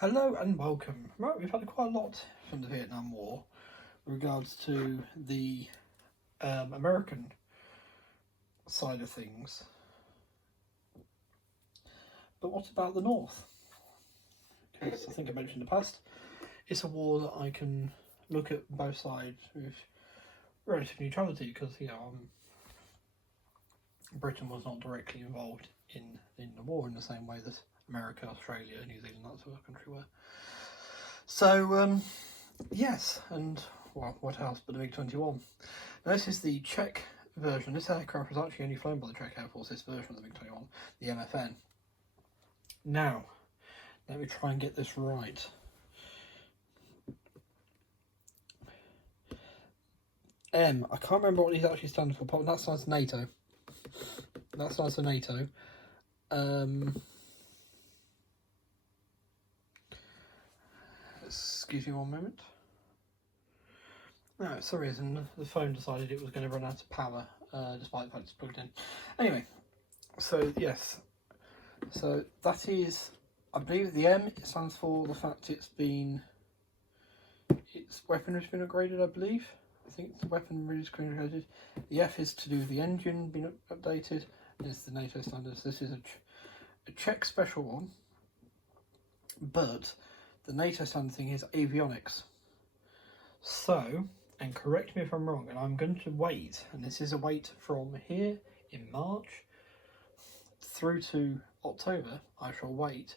Hello and welcome. Right, we've had quite a lot from the Vietnam War with regards to the American side of things. But what about the North? Because I think I mentioned in the past, it's a war that I can look at both sides with relative neutrality because, Britain was not directly involved in the war in the same way that America, Australia, New Zealand, that sort of country were. So, yes, and well, what else but the MiG-21? Now, this is the Czech version. This aircraft was actually only flown by the Czech Air Force, this version of the MiG-21, the MFN. Now, let me try and get this right. I can't remember what these actually stand for, but that stands for NATO. That stands for NATO. Excuse me one moment. No, for some reason the phone decided it was going to run out of power, despite the fact it's plugged in. Anyway, so yes, so that is, I believe the M stands for the fact its weaponry's been upgraded, I believe. I think the weaponry's been upgraded. The F is to do with the engine being updated. It's the NATO standards. This is a Czech special one, but the NATO standard thing is avionics. So, and correct me if I'm wrong, and I'm going to wait, and this is a wait from here in March through to October. I shall wait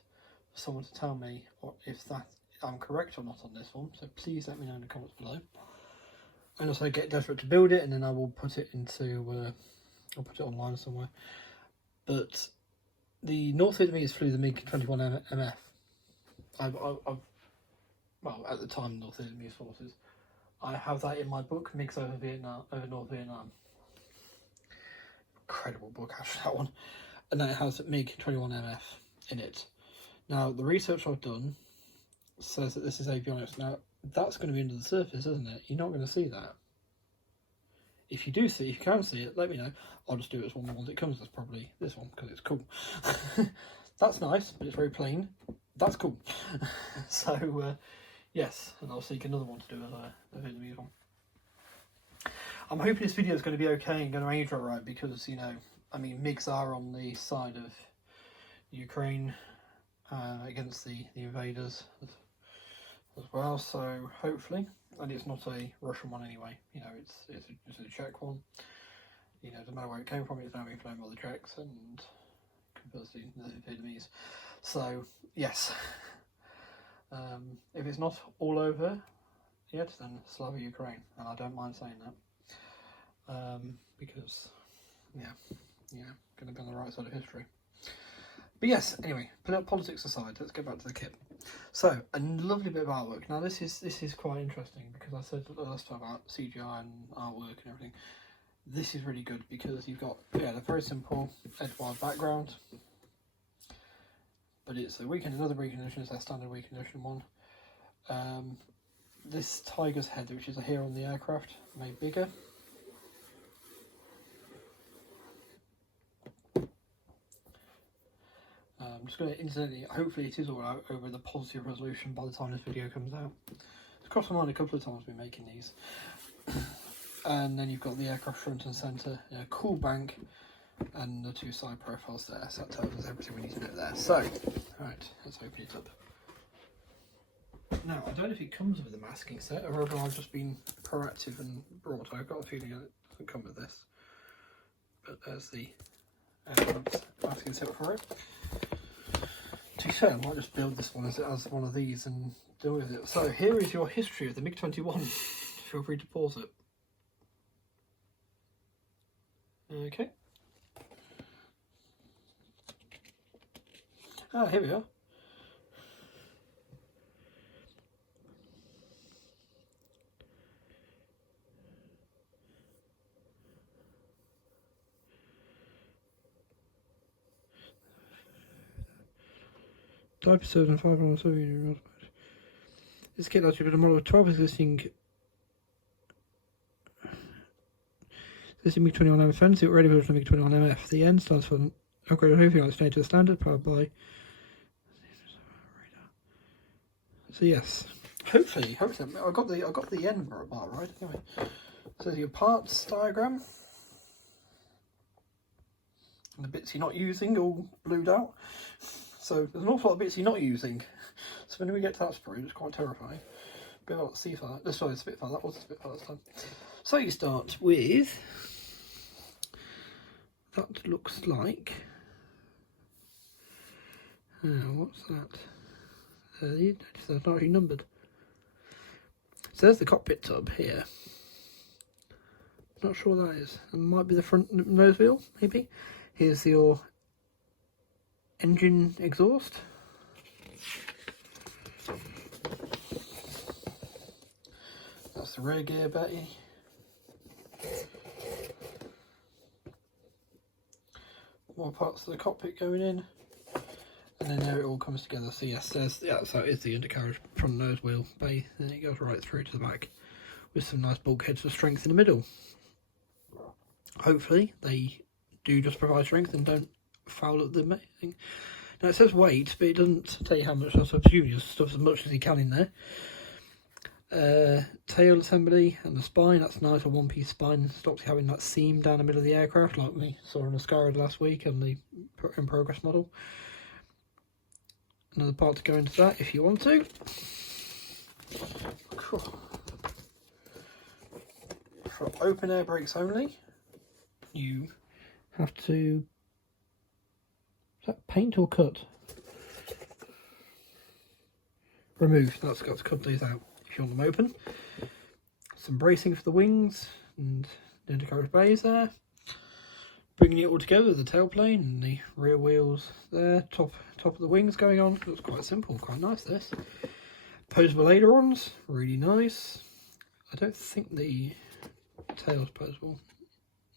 for someone to tell me if that I'm correct or not on this one. So please let me know in the comments below. And also get desperate to build it, and then I will put it into I'll put it online somewhere. But the North Vietnamese flew the MiG-21 MF. Well, at the time, North Vietnamese forces. I have that in my book, MiGs over Vietnam, over North Vietnam. Incredible book, actually, that one. And then it has MiG-21 MF in it. Now, the research I've done says that this is avionics. Now, that's going to be under the surface, isn't it? You're not going to see that. If you do see, if you can see it, let me know. I'll just do it as one of the ones it comes as, probably this one, because it's cool. That's nice, but it's very plain. That's cool. So, yes, and I'll seek another one to do as a Vietnamese one. I'm hoping this video is going to be okay and going to age alright because, I mean, MiGs are on the side of Ukraine against the invaders as well, so hopefully, and it's not a Russian one anyway, it's a Czech one. No matter where it came from, it's now being flown by the Czechs and conversely the Vietnamese. So, yes. If it's not all over yet, then Slava Ukraine, and I don't mind saying that, because, going to be on the right side of history. But yes, anyway, politics aside, let's get back to the kit. So, a lovely bit of artwork. Now, this is quite interesting because I said last time about CGI and artwork and everything. This is really good because you've got the very simple Eduard background. But it's another recondition, it's their standard recondition one. This tiger's head, which is here on the aircraft, made bigger. I'm just going to, incidentally, hopefully it is all out over the positive resolution by the time this video comes out. It's crossed my mind a couple of times we're making these. And then you've got the aircraft front and centre, a cool bank, and the two side profiles there, so that tells us everything we need to know there. So, right, let's open it up. Now, I don't know if it comes with a masking set, or whether I've just been proactive and brought it. I've got a feeling it doesn't come with this. But there's the masking set for it. To be fair, I might just build this one as one of these and deal with it. So, here is your history of the MiG-21. Feel free to pause it. Okay. Ah, here we are. Type 7, 5 This kit has been a model of 12 existing MiG-21 MFN, the already version of MiG-21 MF. The N stands for upgraded avionics to standard, powered by So yes, hopefully I got the end part right. Anyway, so your parts diagram and the bits you're not using all blued out. So there's an awful lot of bits you're not using. So when we get to that sprue, it's quite terrifying. Bit about the Seafire. Sorry, the Spitfire. That was the Spitfire this time. So you start with, that looks like, what's that? That's not actually numbered. So there's the cockpit tub here. Not sure what that is. It might be the front nose wheel, maybe. Here's your engine exhaust. That's the rear gear Betty. More parts of the cockpit going in. And then there it all comes together. So yes, so it is the undercarriage front nose wheel bay, and it goes right through to the back with some nice bulkheads for strength in the middle. Hopefully they do just provide strength and don't foul up the thing. Now it says weight, but it doesn't tell you how much. So I presume you stuff as much as you can in there. Tail assembly and the spine, that's nice, a one-piece spine. Stops you having that seam down the middle of the aircraft like we saw on the Scarad last week on the in progress model. Another part to go into that if you want to. Cool. For open air brakes only, you have to, is that paint or cut? Remove, that's got to cut these out if you want them open. Some bracing for the wings and the undercarriage bays there. Bringing it all together, the tailplane and the rear wheels there, top of the wings going on. Looks quite simple, quite nice this. Posable ailerons, really nice. I don't think the tail's posable.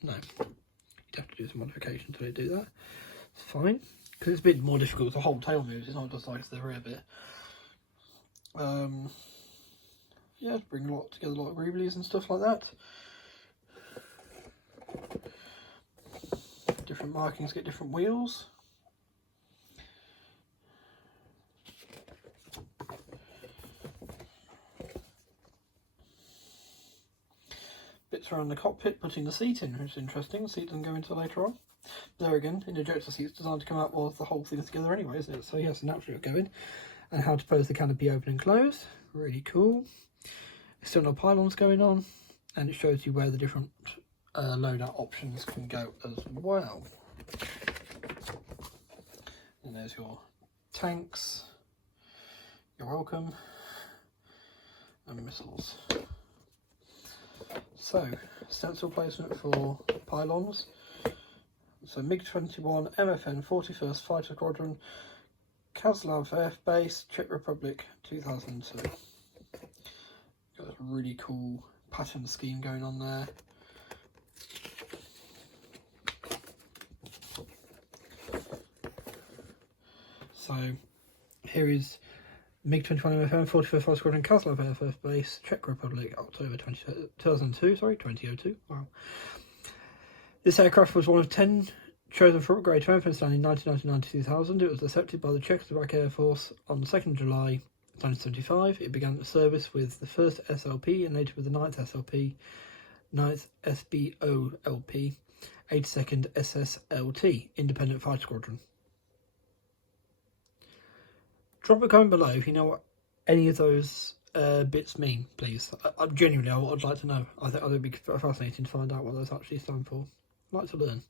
No, you'd have to do some modification to do that. It's fine, because it's a bit more difficult. The whole tail moves, it's not just like the rear bit. Yeah, bring a lot together, a lot of greeblies and stuff like that. Different markings get different wheels. Bits around the cockpit, putting the seat in, which is interesting. The seat doesn't go into later on. There again, an ejector seat's designed to come out while the whole thing's together anyway, isn't it? So yes, naturally it'll go in. And how to pose the canopy open and close. Really cool. External pylons going on, and it shows you where the different loadout options can go as well. And there's your tanks, you're welcome, and missiles. So, stencil placement for pylons. So MiG-21 MFN 41st Fighter Squadron, Kazlav Air Base, Czech Republic, 2002. Got a really cool pattern scheme going on there. So here is MiG-21 MFN 41st Fighter Squadron, Kazlav Air Force Base, Czech Republic, October 2002. Wow. This aircraft was one of 10 chosen for upgrade to MFN stand in 1999-2000. It was accepted by the Czechoslovak Air Force on 2nd July 1975. It began its service with the 1st SLP and later with the 9th SLP, 9th SBOLP, 82nd SSLT, Independent Fighter Squadron. Drop a comment below if you know what any of those bits mean, please. Genuinely, I'd like to know. I think it'd be fascinating to find out what those actually stand for. I'd like to learn.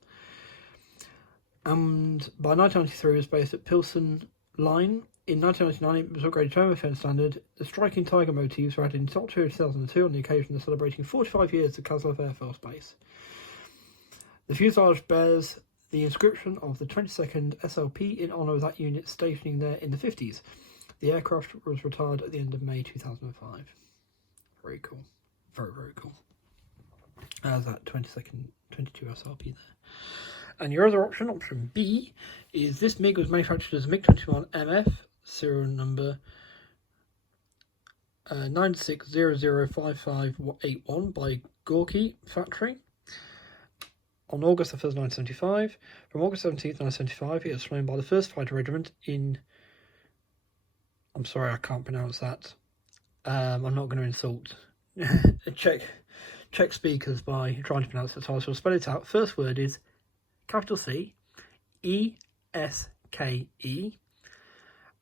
And by 1993, it was based at Pilsen Line. In 1999, it was upgraded to MFN standard. The striking tiger motifs were added in October 2002 on the occasion of celebrating 45 years of Kazlav Air Force Base. The fuselage bears the inscription of the 22nd SLP in honour of that unit stationing there in the 50s. The aircraft was retired at the end of May 2005. Very cool. Very, very cool. As that 22nd, 22 SLP there. And your other option, option B, is this MiG was manufactured as a MiG-21 MF, serial number 96005581 by Gorky Factory. On August 1st, 1975. From August 17th, 1975, it was flown by the 1st Fighter Regiment in I'm sorry, I can't pronounce that. I'm not going to insult Czech speakers by trying to pronounce it, so I'll spell it out. First word is capital C, E-S-K-E.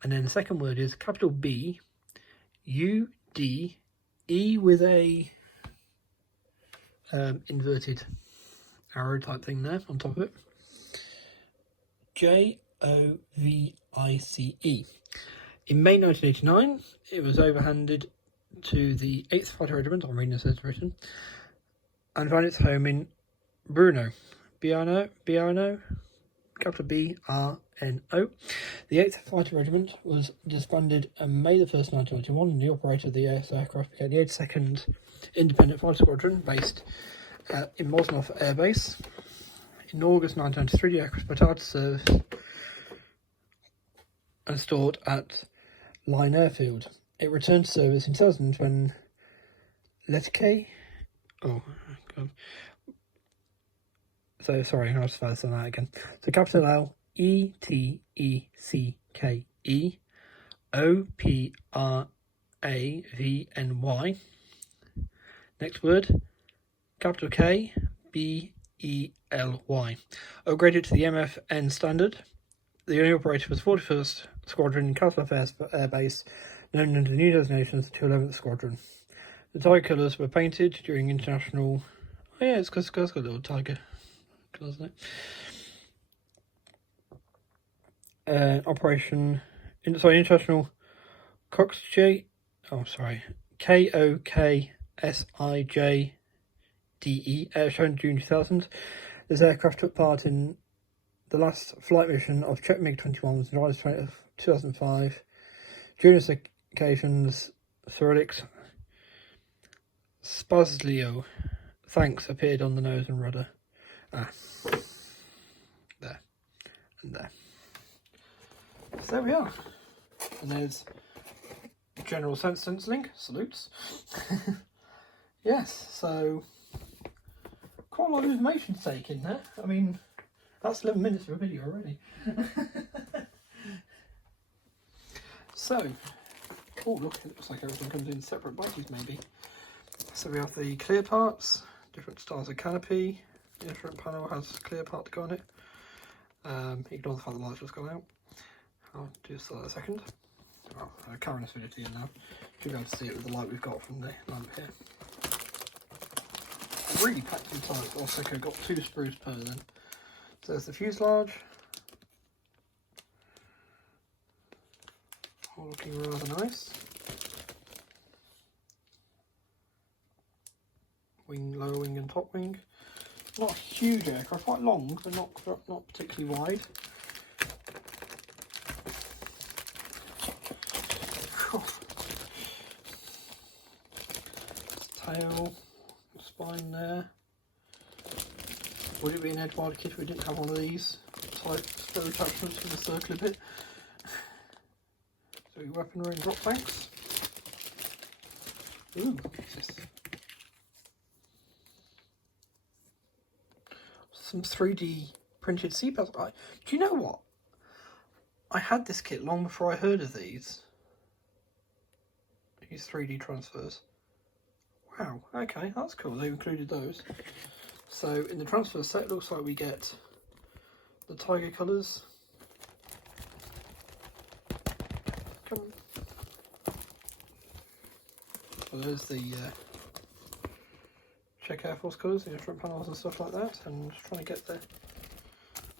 And then the second word is capital B, U-D-E with a inverted arrow type thing there on top of it. J-O-V-I-C-E. In May 1989, it was overhanded to the 8th Fighter Regiment, I'm reading this as written, and found its home in Brno. B-R-N-O? Capital B-R-N-O. The 8th Fighter Regiment was disbanded on May the 1st, 1991, and the operator of the aircraft became the 82nd Independent Fighter Squadron, based in Mosnov Air Base. In August 1993, the aircraft put out of service and stored at Line Airfield. It returned to service in 2000 when Letke. Oh, God. So, sorry, I'll just focus on that again. So, capital L, E-T-E-C-K-E, O-P-R-A-V-N-Y. Next word, capital K, B-E-L-Y. Upgraded to the MFN standard. The only operator was 41st Squadron in Kaslov Air Base, known under the new designations to 11th Squadron. The tiger colours were painted during international... Oh yeah, it's got a little tiger colours in it. International Koksij... Oh, sorry. K-O-K-S-I-J-D-E, shown June 2000. This aircraft took part in the last flight mission of Czech MiG-21 in July 2005. During this occasions, Cyrillic's Spazlio thanks appeared on the nose and rudder. There and there. So there we are. And there's General Sense Stenciling, salutes. Yes, so quite a lot of information to take in there. I mean, that's 11 minutes of a video already. So, oh look, it looks like everything comes in separate batches maybe. So we have the clear parts, different styles of canopy. The instrument panel has a clear part to go on it. Ignore the fact the light's just gone out. I'll do this in a second. Well, I'll carry this video to the end now. You'll be able to see it with the light we've got from the lamp here. Really packed in tight. Also got 2 sprues per then. So there's the fuselage. All looking rather nice. Wing, lower wing and top wing. Not a huge aircraft, quite long, but not particularly wide. Tail, spine there. Would it be an Eduard kit if we didn't have one of these type spare attachments for the circular bit? So weaponry and drop tanks. Ooh, what's this? Some 3D printed seatbelts. Do you know what? I had this kit long before I heard of these 3D transfers. Wow, okay, that's cool. They included those. So in the transfer set, it looks like we get the tiger colours. Come on. So there's the Czech Air Force colours, the instrument panels and stuff like that. And just trying to get there.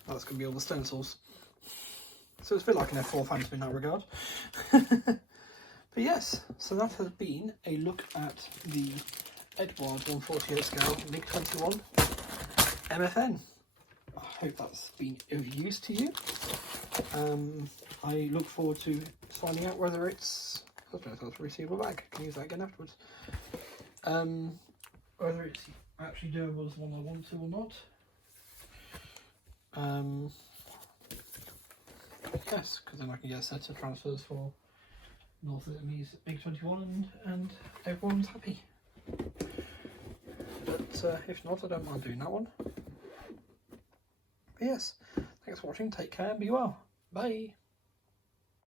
That's going to be all the stencils. So it's a bit like an F4 Phantom in that regard. But yes, so that has been a look at the Eduard 1/48 scale MiG-21 MFN. I hope that's been of use to you. I look forward to finding out whether it's... I don't know if that's a receivable bag. I can use that again afterwards. Whether it's actually doable as one I want to or not. Yes, because then I can get a set of transfers for North Vietnamese MiG-21 and everyone's happy. But if not, I don't mind doing that one. But yes, thanks for watching, take care and be well. Bye!